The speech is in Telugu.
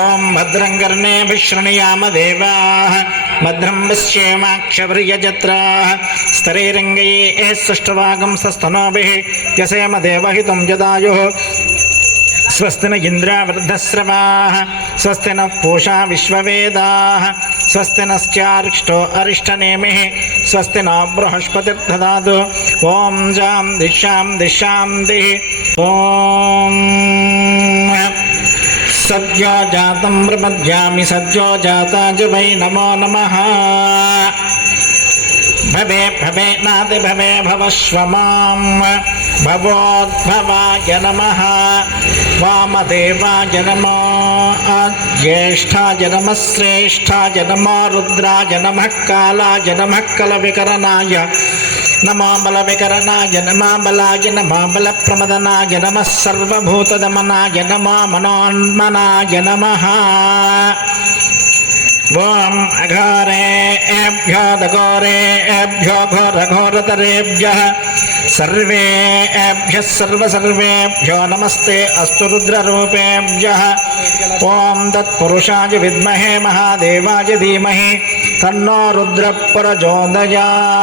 ఓం భద్రం కర్ణేభిः శృణుయామ దేవాः భద్రం పశ్యేమాక్షభిర్యజత్రాः స్థిరైరంగైः సుష్ఠువాగంసస్తనూभिः వ్యసేమ దేవహితం యదాయుः స్వస్తి న ఇంద్రావృద్ధశ్రవాः స్వస్తి నః పూషా విశ్వవేదాः స్వస్తి నశ్చార్క్ష్టో అరిష్టనేమిः స్వస్తి నో బృహస్పతిర్దదాతు ఓం జాం దిశాం దిశాంతిః ఓం సద్యో జాతం ప్రపద్యామి సద్యో జాతాయ వై నమో నమః భవే భవే నాతి భవే భవస్వ మాం భవోద్భవాయ నమః వామదేవాయ నమో జ్యేష్ఠాయ నమః శ్రేష్ఠాయ నమో రుద్రాయ నమః కాలాయ నమః కలవికరణాయ నమో బలవికరణాయ నమో బలాయ నమో బలప్రమదనాయ నమః సర్వభూతదమనాయ నమో మనోన్మనాయ నమః ఓం అఘోరేభ్యో దఘోరేభ్యో ఘోరఘోరతరేభ్యః సర్వేభ్యః సర్వసర్వేభ్యో నమస్తే అస్తు రుద్రరూపేభ్యః ఓం తత్పురుషాయ విద్మహే మహాదేవాయ ధీమహి తన్నో రుద్రః ప్రచోదయాత్.